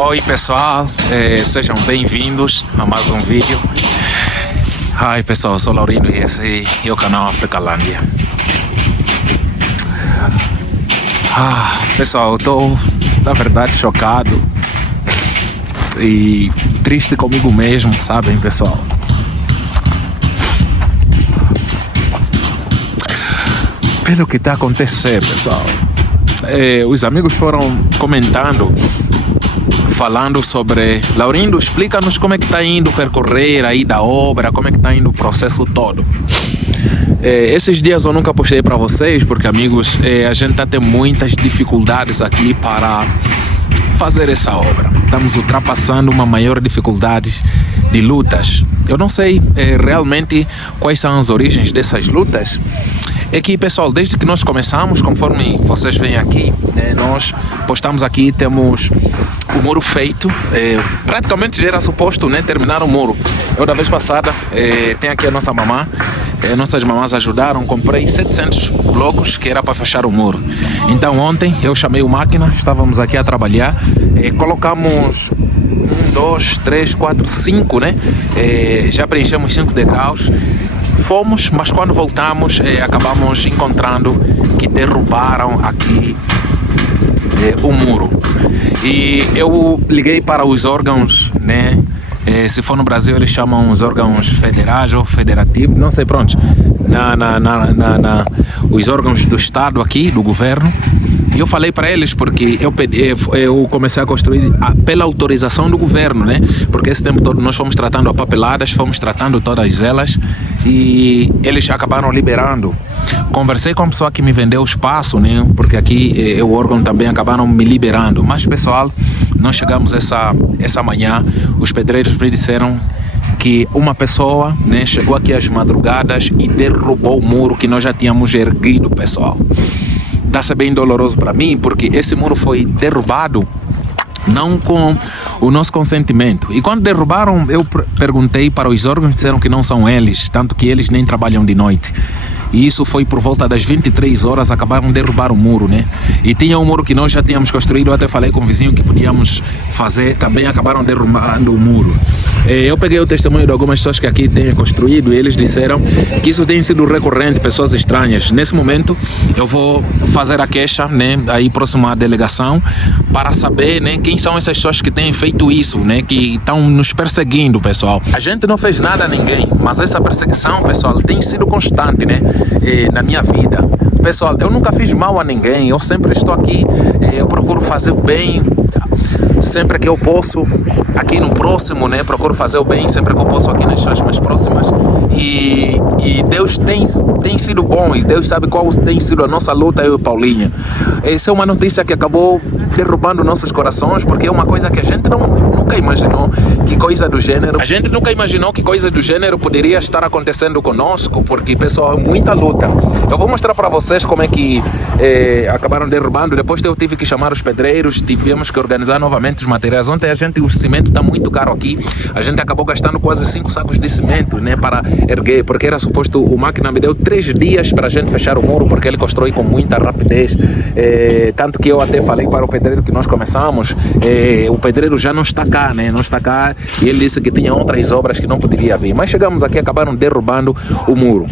Oi pessoal, sejam bem-vindos a mais um vídeo. Ai pessoal, eu sou Laurindo e esse é o canal Africalândia. Pessoal, eu estou na verdade chocado e triste comigo mesmo, sabem pessoal? Pelo que está acontecendo, pessoal. Os amigos foram comentando, falando sobre Laurindo, explica-nos como é que está indo percorrer aí da obra, como é que está indo o processo todo. Esses dias eu nunca postei para vocês, porque amigos, a gente está tendo muitas dificuldades aqui para fazer essa obra. Estamos ultrapassando uma maior dificuldade de lutas. Eu não sei realmente quais são as origens dessas lutas. É que, pessoal, desde que nós começamos, conforme vocês veem aqui, nós postamos aqui, temos o muro feito. Praticamente já era suposto terminar o muro. Eu da vez passada, tem aqui a nossa mamã, nossas mamãs ajudaram, comprei 700 blocos que era para fechar o muro. Então ontem eu chamei o máquina, estávamos aqui a trabalhar, colocamos 1, 2, 3, 4, 5, já preenchemos 5 degraus. Fomos, mas quando voltamos acabamos encontrando que derrubaram aqui o muro. E eu liguei para os órgãos, se for no Brasil eles chamam os órgãos federais ou federativos, não sei, pronto, os órgãos do Estado aqui, do governo. E eu falei para eles porque eu comecei a construir pela autorização do governo, porque esse tempo todo nós fomos tratando a papeladas, fomos tratando todas elas e eles acabaram liberando. Conversei com a pessoa que me vendeu o espaço, porque aqui o órgão também acabaram me liberando. Mas pessoal, nós chegamos essa manhã, os pedreiros me disseram que uma pessoa chegou aqui às madrugadas e derrubou o muro que nós já tínhamos erguido, pessoal. Está bem doloroso para mim, porque esse muro foi derrubado não com o nosso consentimento. E quando derrubaram, eu perguntei para os órgãos, disseram que não são eles, tanto que eles nem trabalham de noite. E isso foi por volta das 23 horas, acabaram de derrubar o muro, E tinha um muro que nós já tínhamos construído, eu até falei com o vizinho que podíamos fazer, também acabaram derrubando o muro. Eu peguei o testemunho de algumas pessoas que aqui têm construído e eles disseram que isso tem sido recorrente, pessoas estranhas. Nesse momento, eu vou fazer a queixa, aí próximo à delegação, para saber, quem são essas pessoas que têm feito isso, que estão nos perseguindo, pessoal. A gente não fez nada a ninguém, mas essa perseguição, pessoal, tem sido constante, na minha vida. Pessoal, eu nunca fiz mal a ninguém, eu sempre estou aqui, eu procuro fazer o bem sempre que eu posso aqui no próximo, procuro fazer o bem sempre que eu posso aqui nas pessoas mais próximas e Deus tem sido bom e Deus sabe qual tem sido a nossa luta, eu e Paulinha. Essa é uma notícia que acabou derrubando nossos corações, porque é uma coisa que a gente nunca imaginou que coisa do gênero. A gente nunca imaginou que coisa do gênero poderia estar acontecendo conosco, porque, pessoal, é muita luta. Eu vou mostrar para vocês como é que acabaram derrubando. Depois eu tive que chamar os pedreiros, tivemos que organizar novamente os materiais. Ontem o cimento está muito caro aqui. A gente acabou gastando quase 5 sacos de cimento, para erguer, porque era suposto, o máquina me deu 3 dias para a gente fechar o muro, porque ele constrói com muita rapidez. Tanto que eu até falei para o pedreiro que nós começamos, o pedreiro já não está cá, não está cá, e ele disse que tinha outras obras que não poderia vir. Mas chegamos aqui, acabaram derrubando o muro.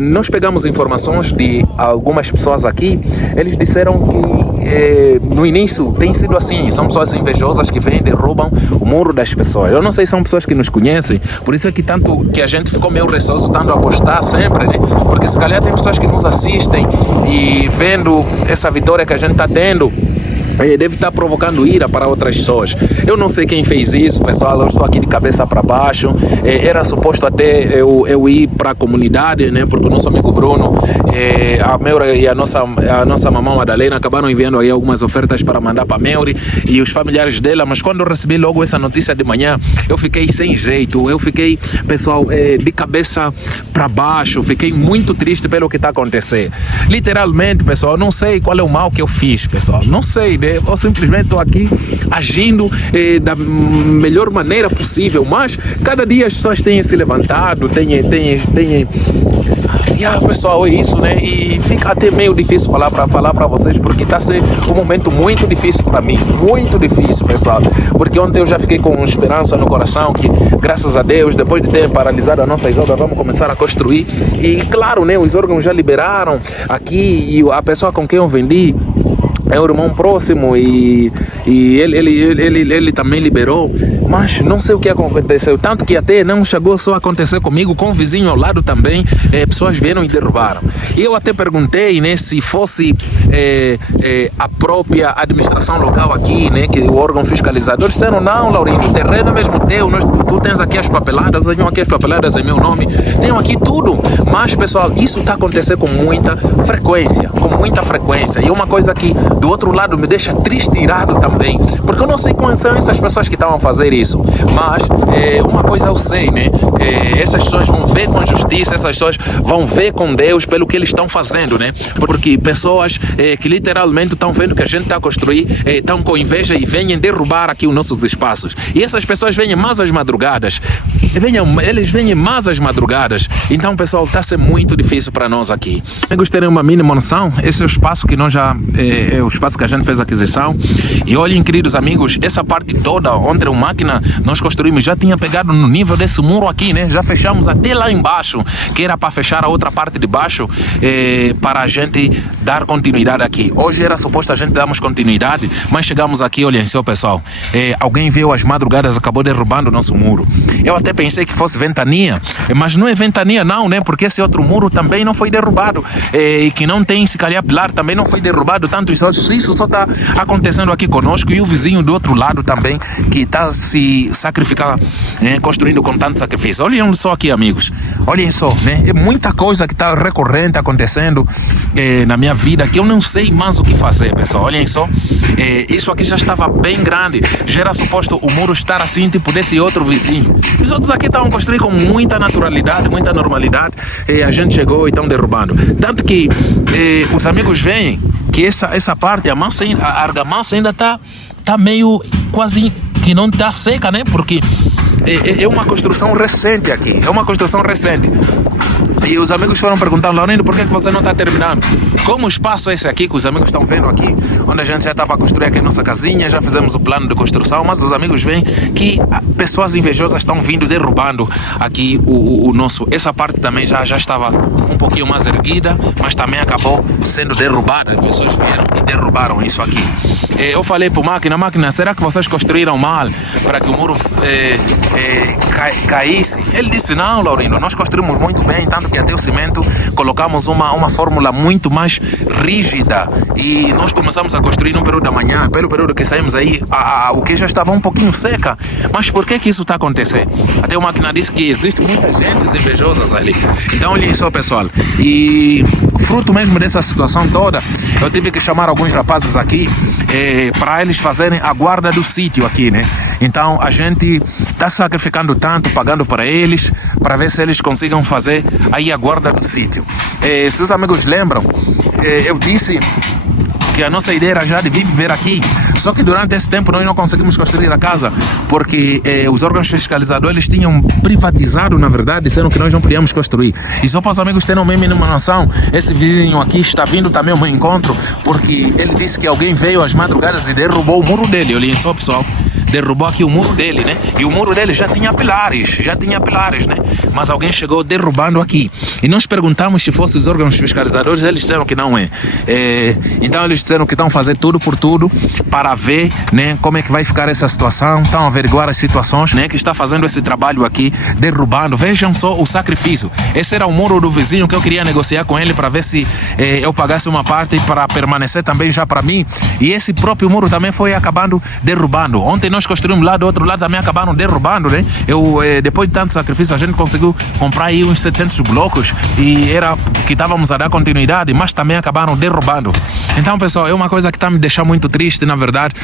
Nós pegamos informações de algumas pessoas aqui, eles disseram que no início tem sido assim, são pessoas invejosas que vêm e derrubam o muro das pessoas. Eu não sei se são pessoas que nos conhecem, por isso é que tanto que a gente ficou meio receoso tanto a postar sempre, porque se calhar tem pessoas que nos assistem e vendo essa vitória que a gente está tendo, deve estar provocando ira para outras pessoas. Eu não sei quem fez isso, pessoal, eu estou aqui de cabeça para baixo. Era suposto até eu ir para a comunidade, porque o nosso amigo Bruno, a Meuri e a nossa mamã Madalena acabaram enviando aí algumas ofertas para mandar para a Meuri e os familiares dela, mas quando eu recebi logo essa notícia de manhã, eu fiquei sem jeito, eu fiquei, pessoal, de cabeça para baixo, fiquei muito triste pelo que está acontecendo. Literalmente, pessoal, eu não sei qual é o mal que eu fiz, pessoal, não sei. né? Eu simplesmente estou aqui agindo da melhor maneira possível, mas cada dia as pessoas têm se levantado, pessoal, é isso, né? E fica até meio difícil falar para vocês, porque está a ser um momento muito difícil para mim, muito difícil, pessoal, porque ontem eu já fiquei com esperança no coração que, graças a Deus, depois de ter paralisado as nossas obras, vamos começar a construir. E claro, né, os órgãos já liberaram aqui, e a pessoa com quem eu vendi é um irmão próximo, e ele também liberou, mas não sei o que aconteceu, tanto que até não chegou só a acontecer comigo, com o vizinho ao lado também, pessoas vieram e derrubaram. E eu até perguntei, né, se fosse a própria administração local aqui, né, que o órgão fiscalizador, disseram: não, Laurindo, o terreno é mesmo teu, tu tens aqui as papeladas, tenho aqui as papeladas em meu nome, tenho aqui tudo. Mas, pessoal, isso está acontecendo com muita frequência, e uma coisa que do outro lado me deixa triste e irado também, porque eu não sei quais são essas pessoas que estão a fazer isso, mas uma coisa eu sei, né? Essas pessoas vão ver com a justiça, essas pessoas vão ver com Deus pelo que eles estão fazendo, né? Porque pessoas que literalmente estão vendo que a gente está a construir, estão com inveja e vêm derrubar aqui os nossos espaços, e essas pessoas vêm mais às madrugadas, eles vêm mais às madrugadas. Então, pessoal, está a ser muito difícil para nós aqui. Eu gostaria de uma mínima noção. Esse é o espaço que nós já é o espaço que a gente fez a aquisição. E olhem, queridos amigos, essa parte toda onde o máquina nós construímos já tinha pegado no nível desse muro aqui, né? Já fechamos até lá embaixo, que era para fechar a outra parte de baixo, para a gente dar continuidade aqui. Hoje era suposto a gente darmos continuidade, mas chegamos aqui, olhem só, pessoal, alguém veio às madrugadas, acabou derrubando o nosso muro. Eu até pensei que fosse ventania, mas não é ventania não, né? Porque esse outro muro também não foi derrubado, e que não tem, se calhar, pilar também não foi derrubado. Tanto isso só está acontecendo aqui conosco, e o vizinho do outro lado também, que está se sacrificando, né? Construindo com tanto sacrifício. Olhem só aqui, amigos, olhem só, né? É muita coisa que está recorrente acontecendo na minha vida, que eu não sei mais o que fazer, pessoal. Olhem só, isso aqui já estava bem grande, já era suposto o muro estar assim, tipo desse outro vizinho. Os outros aqui estavam construindo com muita naturalidade, muita normalidade, e a gente chegou e estão derrubando. Tanto que os amigos veem que essa parte, a argamassa ainda tá meio quase que não está seca, né? Porque é uma construção recente aqui, E os amigos foram perguntando: Laurindo, por que você não está terminando? Como o espaço é esse aqui, que os amigos estão vendo aqui, onde a gente já estava a construir aqui a nossa casinha, já fizemos o plano de construção, mas os amigos veem que pessoas invejosas estão vindo derrubando aqui o nosso. Essa parte também já estava um pouquinho mais erguida, mas também acabou sendo derrubada. As pessoas vieram e derrubaram isso aqui. Eu falei para a máquina, será que vocês construíram mal para que o muro caísse? Ele disse: não, Laurindo, nós construímos muito bem, tanto que até o cimento colocamos uma fórmula muito mais rígida, e nós começamos a construir no período da manhã. Pelo período que saímos aí, o que já estava um pouquinho seca. Mas por que isso está acontecendo? Até a máquina disse que existe muita gente invejosa ali. Então olhem só, pessoal, e fruto mesmo dessa situação toda, eu tive que chamar alguns rapazes aqui para eles fazerem a guarda do sítio aqui, né? Então a gente está sacrificando tanto, pagando para eles, para ver se eles consigam fazer aí a guarda do sítio. Se os amigos lembram, eu disse que a nossa ideia era já de viver aqui, só que durante esse tempo nós não conseguimos construir a casa, porque os órgãos fiscalizadores eles tinham privatizado, na verdade, dizendo que nós não podíamos construir. E só para os amigos terem uma mínima noção, esse vizinho aqui está vindo também ao meu encontro, porque ele disse que alguém veio às madrugadas e derrubou o muro dele. Olhem só, pessoal, derrubou aqui o muro dele, né? E o muro dele já tinha pilares, né? Mas alguém chegou derrubando aqui. E nós perguntamos se fossem os órgãos fiscalizadores, eles disseram que não é. Então eles disseram que estão fazendo tudo por tudo para ver, né, como é que vai ficar essa situação, estão a averiguar as situações, né, que está fazendo esse trabalho aqui, derrubando. Vejam só o sacrifício. Esse era o muro do vizinho que eu queria negociar com ele para ver se eu pagasse uma parte para permanecer também já para mim. E esse próprio muro também foi acabando derrubando. Ontem nós construímos lá do outro lado, também acabaram derrubando, né? Depois de tanto sacrifício, a gente conseguiu comprar aí uns 700 blocos e era que estávamos a dar continuidade, mas também acabaram derrubando. Então, pessoal, é uma coisa que está me deixando muito triste, na verdade,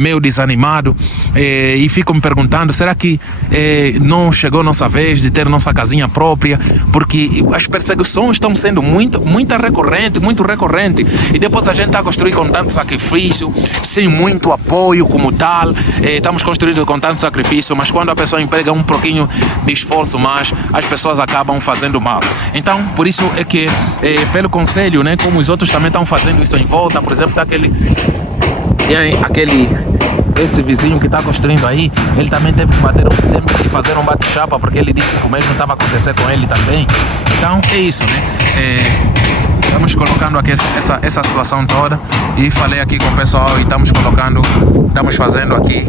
meio desanimado, e fico me perguntando, será que não chegou a nossa vez de ter nossa casinha própria? Porque as perseguições estão sendo muito recorrente, e depois a gente está construindo com tanto sacrifício, sem muito apoio como tal, estamos construindo com tanto sacrifício, mas quando a pessoa emprega um pouquinho de esforço mais, as pessoas acabam fazendo mal. Então, por isso é que, pelo conselho, né, como os outros também estão fazendo isso em volta, por exemplo, esse vizinho que está construindo aí, ele também teve que fazer um bate-chapa, porque ele disse que o mesmo estava acontecendo com ele também. Então, é isso, né? Estamos colocando aqui essa situação toda, e falei aqui com o pessoal e estamos fazendo aqui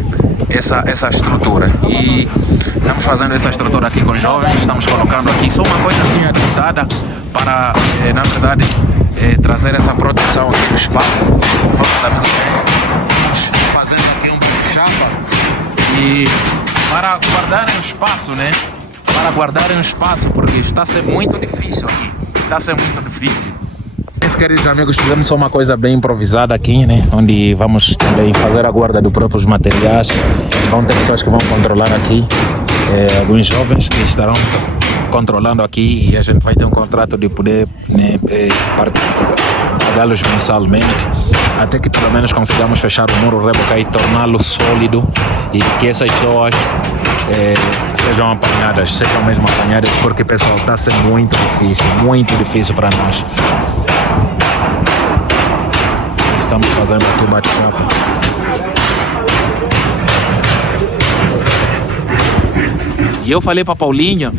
essa estrutura, e estamos fazendo essa estrutura aqui com jovens, estamos colocando aqui só uma coisa assim adaptada para, na verdade, trazer essa proteção aqui do espaço. Estamos fazendo aqui um chapa, e para guardarem o espaço, né? Para guardarem o espaço, porque está a ser muito difícil aqui, está a ser muito difícil. Meus queridos amigos, fizemos só uma coisa bem improvisada aqui, né? Onde vamos também fazer a guarda dos próprios materiais. Vão ter pessoas que vão controlar aqui, alguns jovens que estarão controlando aqui, e a gente vai ter um contrato de poder, né, pagá-los mensalmente, até que pelo menos consigamos fechar o muro, rebocar e torná-lo sólido, e que essas pessoas sejam mesmo apanhadas, porque, pessoal, está sendo muito difícil para nós. Estamos fazendo aqui o bate-chapa. E eu falei para Paulinha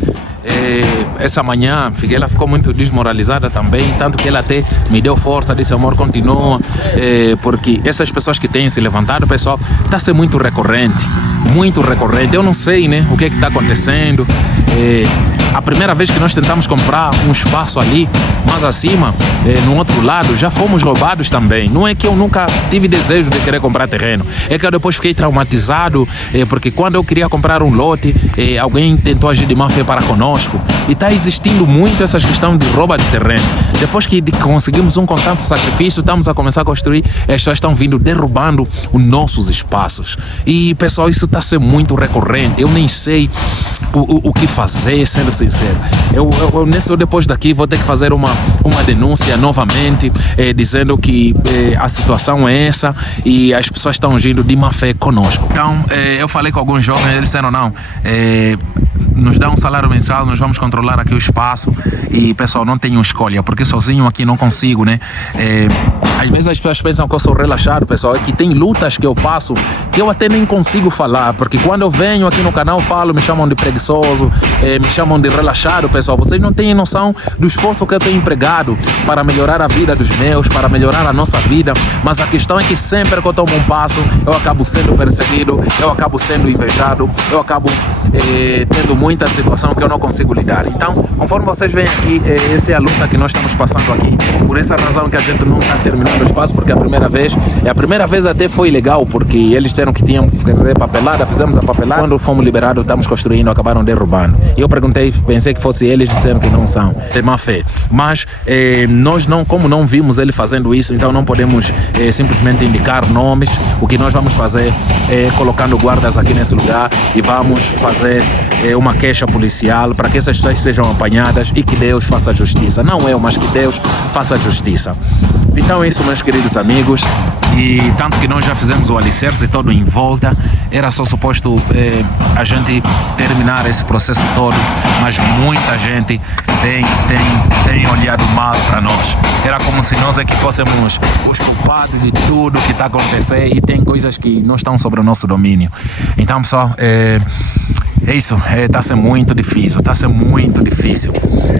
essa manhã, ela ficou muito desmoralizada também, tanto que ela até me deu força, disse: amor, continua, porque essas pessoas que têm se levantado, pessoal, está sendo muito recorrente. Eu não sei, né, o que está acontecendo. A primeira vez que nós tentamos comprar um espaço ali mais acima, no outro lado, já fomos roubados também. Não é que eu nunca tive desejo de querer comprar terreno, é que eu depois fiquei traumatizado, porque quando eu queria comprar um lote, alguém tentou agir de má fé para conosco, e está existindo muito essa questão de roubo de terreno. Depois que conseguimos um constante sacrifício, estamos a começar a construir, as pessoas estão vindo derrubando os nossos espaços. E, pessoal, isso está sendo muito recorrente. Eu nem sei o que fazer, sendo sincero. Eu depois daqui vou ter que fazer uma denúncia novamente, dizendo que a situação é essa, e as pessoas estão agindo de má fé conosco. Então, eu falei com alguns jovens, eles disseram: não, nos dá um salário mensal, nós vamos controlar aqui o espaço, e, pessoal, não tenho escolha, porque sozinho aqui não consigo, né? Às vezes as pessoas pensam que eu sou relaxado, pessoal, é que tem lutas que eu passo que eu até nem consigo falar, porque quando eu venho aqui no canal falo, me chamam de preguiçoso, me chamam de relaxado, pessoal. Vocês não têm noção do esforço que eu tenho empregado para melhorar a vida dos meus, para melhorar a nossa vida, mas a questão é que sempre que eu tomo um passo, eu acabo sendo perseguido, eu acabo sendo invejado, eu acabo tendo muita situação que eu não consigo lidar. Então, conforme vocês veem aqui, essa é a luta que nós estamos passando aqui. Por essa razão que a gente não está terminando o espaço, porque a primeira vez até foi legal, porque eles disseram que tínhamos que fazer papelada, fizemos a papelada. Quando fomos liberados, estamos construindo, acabaram derrubando. E eu pensei que fosse eles, disseram que não são, de má fé. Mas nós não, como não vimos ele fazendo isso, então não podemos simplesmente indicar nomes. O que nós vamos fazer é colocando guardas aqui nesse lugar, e vamos fazer uma queixa policial para que essas pessoas sejam apanhadas, e que Deus faça justiça. Não eu, mas que Deus faça justiça. Então é isso, meus queridos amigos. E tanto que nós já fizemos o alicerce todo em volta, era só suposto a gente terminar esse processo todo, mas muita gente tem olhado mal para nós. Era como se nós é que fôssemos os culpados de tudo que está acontecendo, e tem coisas que não estão sobre o nosso domínio. Então, pessoal, é isso, está sendo muito difícil,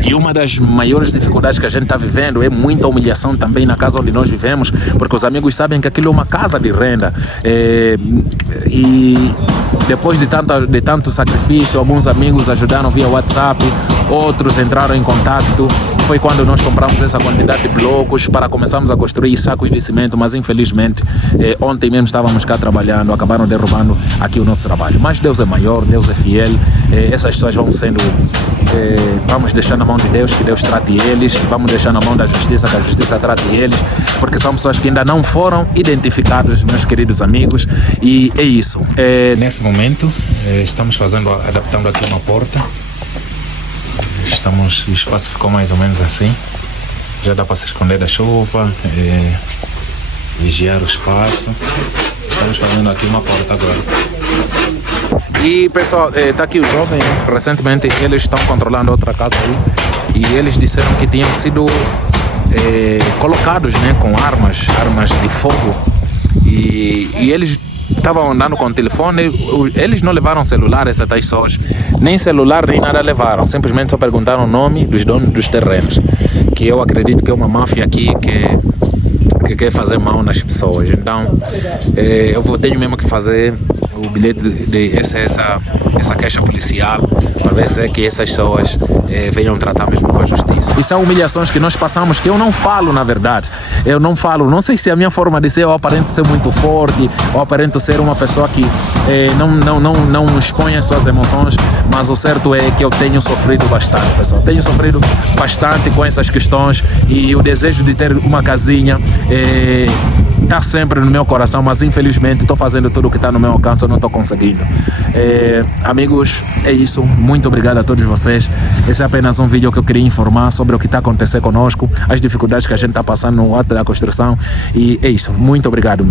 E uma das maiores dificuldades que a gente está vivendo é muita humilhação também na casa onde nós vivemos, porque os amigos sabem que aquilo é uma casa de renda. E depois de tanto sacrifício, alguns amigos ajudaram via WhatsApp, outros entraram em contato foi quando nós compramos essa quantidade de blocos para começarmos a construir sacos de cimento, mas infelizmente ontem mesmo estávamos cá trabalhando, acabaram derrubando aqui o nosso trabalho. Mas Deus é maior, Deus é fiel, essas pessoas vão sendo, vamos deixar na mão de Deus, que Deus trate eles, vamos deixar na mão da justiça, que a justiça trate eles, porque são pessoas que ainda não foram identificados, meus queridos amigos, e é isso. Nesse momento estamos adaptando aqui uma porta, o espaço ficou mais ou menos assim, já dá para se esconder da chuva, vigiar o espaço. Estamos fazendo aqui uma porta agora. E pessoal, tá aqui o jovem, recentemente eles estão controlando outra casa aí, e eles disseram que tinham sido colocados, né, com armas de fogo, e eles estavam andando com o telefone. Eles não levaram celular, essas tais pessoas, nem celular nem nada levaram, simplesmente só perguntaram o nome dos donos dos terrenos, que eu acredito que é uma máfia aqui que quer fazer mal nas pessoas. Então eu tenho mesmo que fazer o bilhete de essa queixa policial para ver se é que essas pessoas venham tratar mesmo com a justiça. E são humilhações que nós passamos, que eu não falo, na verdade. Eu não falo, não sei se a minha forma de ser, eu aparento ser muito forte, ou aparento ser uma pessoa que não expõe as suas emoções, mas o certo é que eu tenho sofrido bastante, pessoal. Tenho sofrido bastante com essas questões, e o desejo de ter uma casinha está sempre no meu coração, mas infelizmente estou fazendo tudo o que está no meu alcance, eu não estou conseguindo. Amigos, é isso. Muito obrigado a todos vocês. Esse é apenas um vídeo que eu queria informar sobre o que está acontecendo conosco, as dificuldades que a gente está passando no ato da construção, e é isso. Muito obrigado.